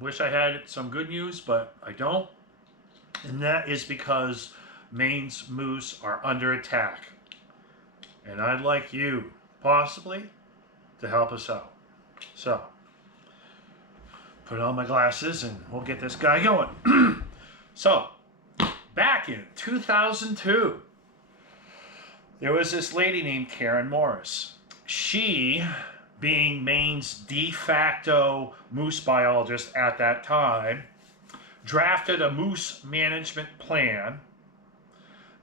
Wish I had some good news, but I don't. And that is because Maine's moose are under attack. And I'd like you, possibly, to help us out. So, put on my glasses and we'll get this guy going. So, back in 2002, there was this lady named Karen Morris. She, being Maine's de facto moose biologist at that time, drafted a moose management plan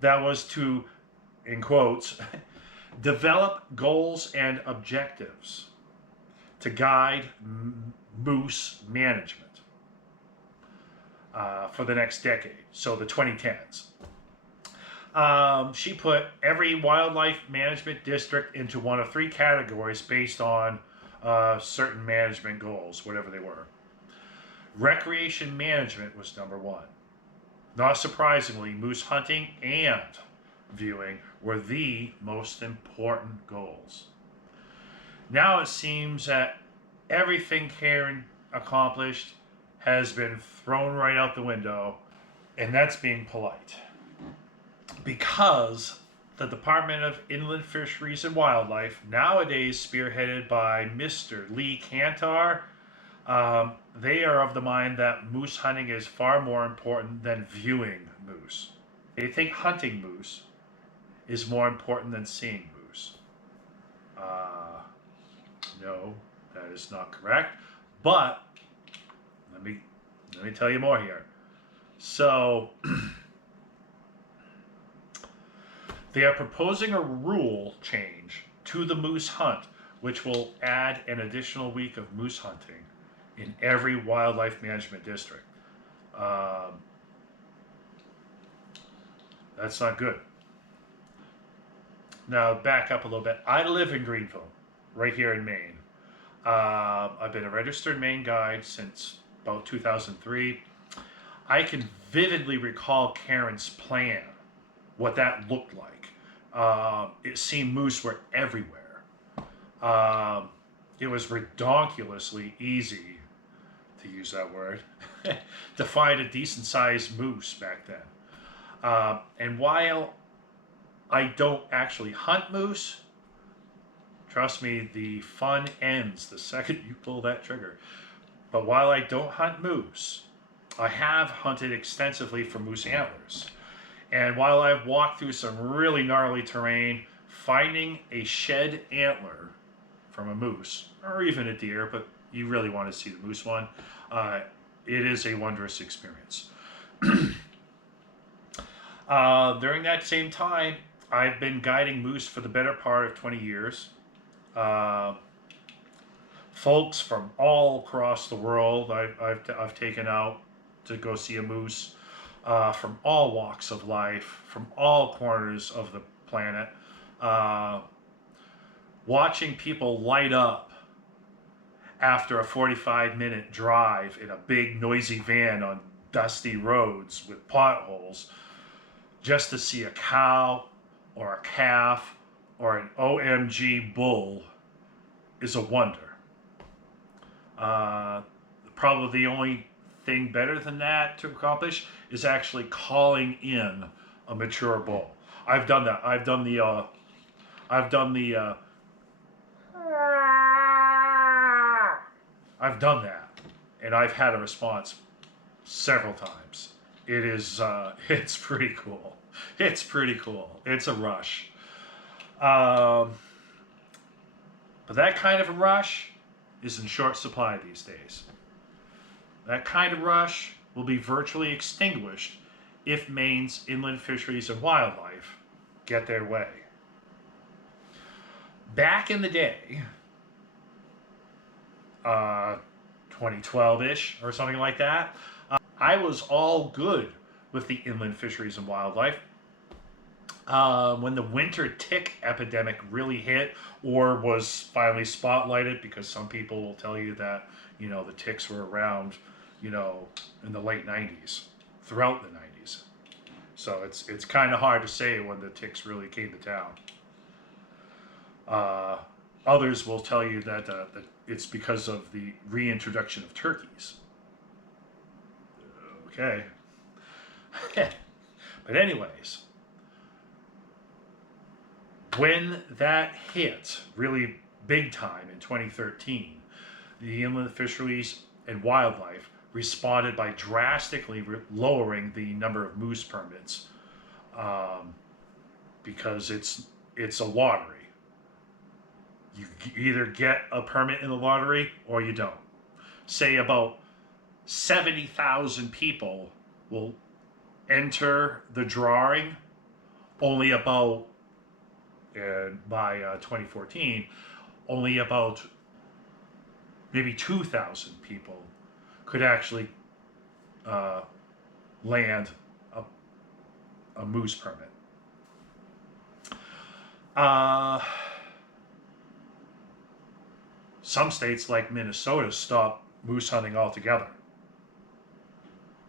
that was to, in quotes, develop goals and objectives to guide moose management for the next decade, so the 2010s. She put every wildlife management district into one of three categories based on certain management goals, whatever they were. Recreation management was number one. Not surprisingly, moose hunting and viewing were the most important goals. Now it seems that everything Karen accomplished has been thrown right out the window, and that's being polite. Because the Department of Inland Fisheries and Wildlife, nowadays spearheaded by Mr. Lee Cantor, they are of the mind that moose hunting is far more important than viewing moose. They think hunting moose is more important than seeing moose. No, that is not correct. But let me tell you more here. So they are proposing a rule change to the moose hunt, which will add an additional week of moose hunting in every wildlife management district. That's not good. Now back up a little bit. I live in Greenville, right here in Maine. I've been a registered Maine guide since about 2003. I can vividly recall Karen's plan, what that looked like. It seemed moose were everywhere. It was redonkulously easy, to use that word, to find a decent sized moose back then. And while I don't actually hunt moose, trust me, the fun ends the second you pull that trigger. But while I don't hunt moose, I have hunted extensively for moose antlers. And while I've walked through some really gnarly terrain, finding a shed antler from a moose, or even a deer, but you really want to see the moose one, it is a wondrous experience. During that same time, I've been guiding moose for the better part of 20 years. Folks from all across the world I've taken out to go see a moose, from all walks of life, from all corners of the planet. Watching people light up after a 45-minute drive in a big noisy van on dusty roads with potholes just to see a cow or a calf or an OMG bull is a wonder. Probably the only thing better than that to accomplish is actually calling in a mature bull. I've done that. I've done the I've done that, and I've had a response several times. It is, it's pretty cool. It's pretty cool. It's a rush. But that kind of a rush is in short supply these days. That kind of rush will be virtually extinguished if Maine's Inland Fisheries and Wildlife get their way. Back in the day, 2012-ish or something like that, I was all good with the Inland Fisheries and Wildlife. When the winter tick epidemic really hit, or was finally spotlighted, because some people will tell you that, you know, the ticks were around, you know, in the late 90s, throughout the 90s. So it's kind of hard to say when the ticks really came to town. Others will tell you that it's because of the reintroduction of turkeys. Okay. But anyways, when that hit really big time in 2013, the Inland Fisheries and Wildlife responded by drastically lowering the number of moose permits, because it's a lottery. You either get a permit in the lottery or you don't. Say about 70,000 people will enter the drawing. Only about, by 2014, only about maybe 2,000 people could actually land a moose permit. Some states like Minnesota stopped moose hunting altogether.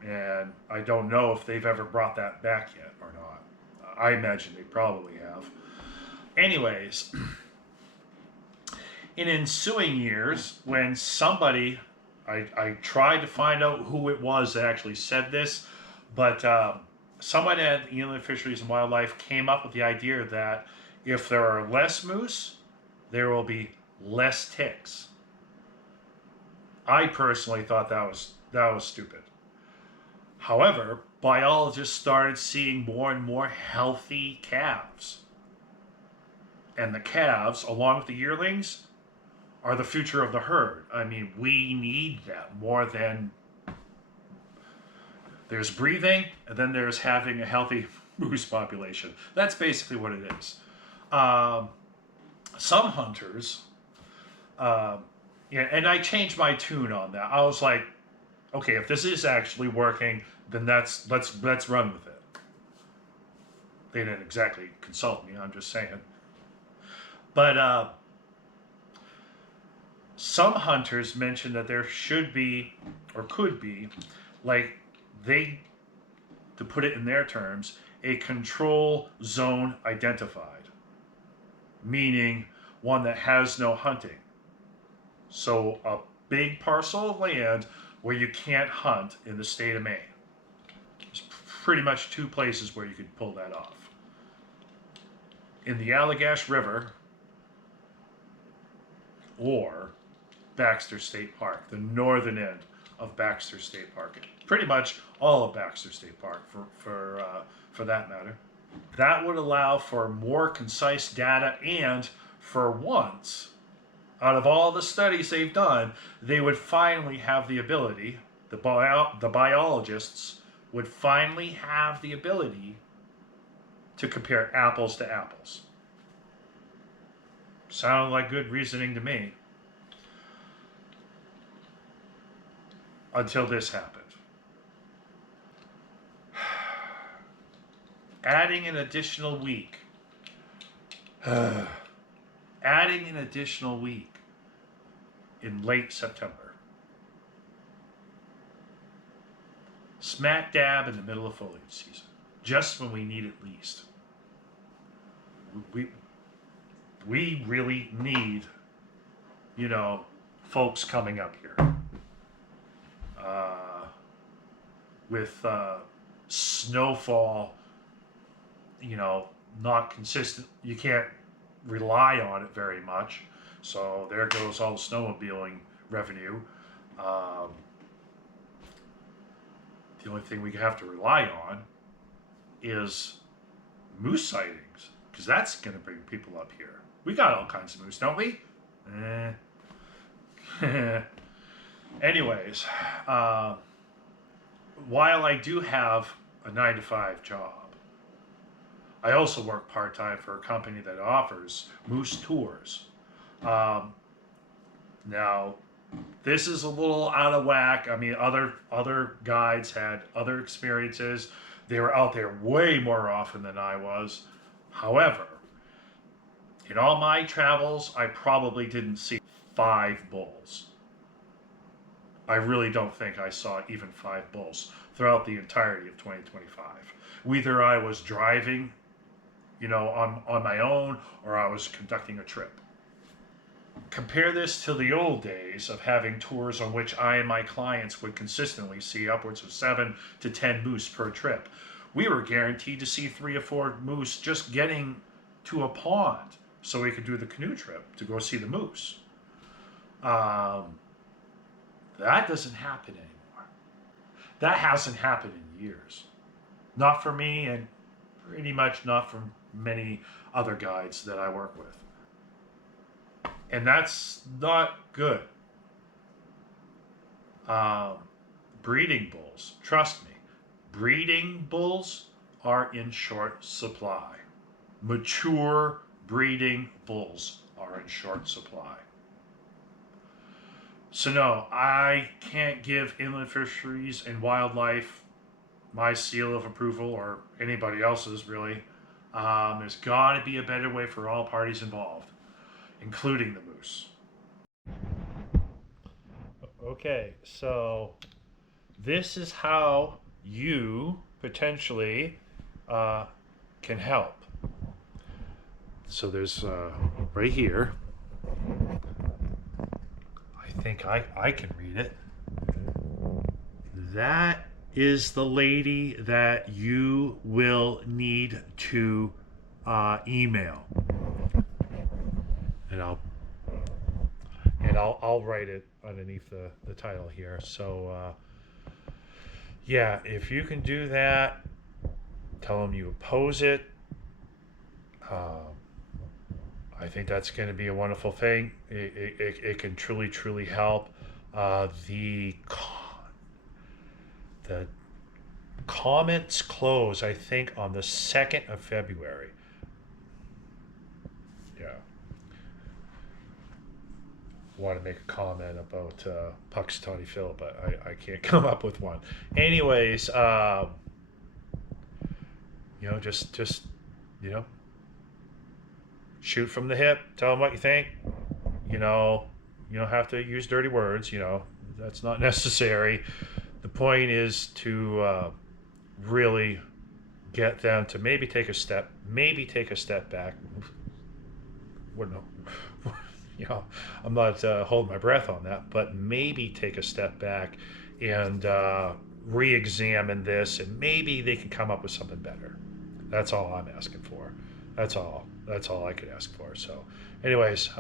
And I don't know if they've ever brought that back yet or not. I imagine they probably have. Anyways, in ensuing years, when somebody, I tried to find out who it was that actually said this, but someone at the Inland Fisheries and Wildlife came up with the idea that if there are less moose, there will be less ticks. I personally thought that was stupid. However, biologists started seeing more and more healthy calves. And the calves, along with the yearlings, are the future of the herd. I mean, we need them more than... There's breathing, and then there's having a healthy moose population. That's basically what it is. Some hunters... yeah, and I changed my tune on that. I was like, okay, if this is actually working, then let's run with it. They didn't exactly consult me, I'm just saying. But some hunters mentioned that there should be, or could be, like to put it in their terms, a control zone identified, meaning one that has no hunting. So a big parcel of land where you can't hunt in the state of Maine. There's pretty much two places where you could pull that off. In the Allagash River or Baxter State Park, the northern end of Baxter State Park. Pretty much all of Baxter State Park for that matter. That would allow for more concise data, and for once, out of all the studies they've done, they would finally have the ability, the biologists would finally have the ability to compare apples to apples. Sounded like good reasoning to me. Until this happened. Adding an additional week. Adding an additional week in late September. Smack dab in the middle of foliage season. Just when we need it least. We really need, folks coming up here. With snowfall, not consistent. You can't rely on it very much. So there goes all the snowmobiling revenue. The only thing we have to rely on is moose sightings, because that's going to bring people up here. We got all kinds of moose, don't we? Anyways, while I do have a 9-to-5 job, I also work part-time for a company that offers moose tours. Now, this is a little out of whack. I mean, other guides had other experiences. They were out there way more often than I was. However, in all my travels, I probably didn't see 5 bulls. I really don't think I saw even 5 bulls throughout the entirety of 2025. Whether I was driving, on my own, or I was conducting a trip. compare this to the old days of having tours on which I and my clients would consistently see upwards of 7 to 10 moose per trip. We were guaranteed to see 3 or 4 moose just getting to a pond so we could do the canoe trip to go see the moose. That doesn't happen anymore. That hasn't happened in years. Not for me, and pretty much not for many other guides that I work with. And that's not good. Breeding bulls, trust me, breeding bulls are in short supply. Mature breeding bulls are in short supply. So no, I can't give Inland Fisheries and Wildlife my seal of approval, or anybody else's really. There's got to be a better way for all parties involved, including the moose. Okay, so this is how you potentially can help. So there's right here, I think I can read it. That is the lady that you will need to email. And I'll write it underneath the title here. So yeah, if you can do that, tell them you oppose it. I think that's going to be a wonderful thing. It can truly help. The comments close, I think, on the 2nd of February. Yeah. Want to make a comment about Puxatawny Phil, but I can't come up with one. Anyways, just shoot from the hip. Tell them what you think. You don't have to use dirty words. That's not necessary. The point is to really get them to maybe take a step back. I'm not holding my breath on that, but maybe take a step back and re-examine this, and maybe they can come up with something better. That's all I'm asking for. That's all I could ask for. So anyways,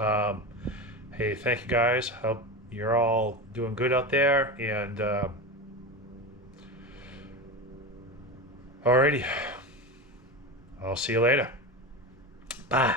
hey, thank you guys. Hope you're all doing good out there, and alrighty, I'll see you later. Bye.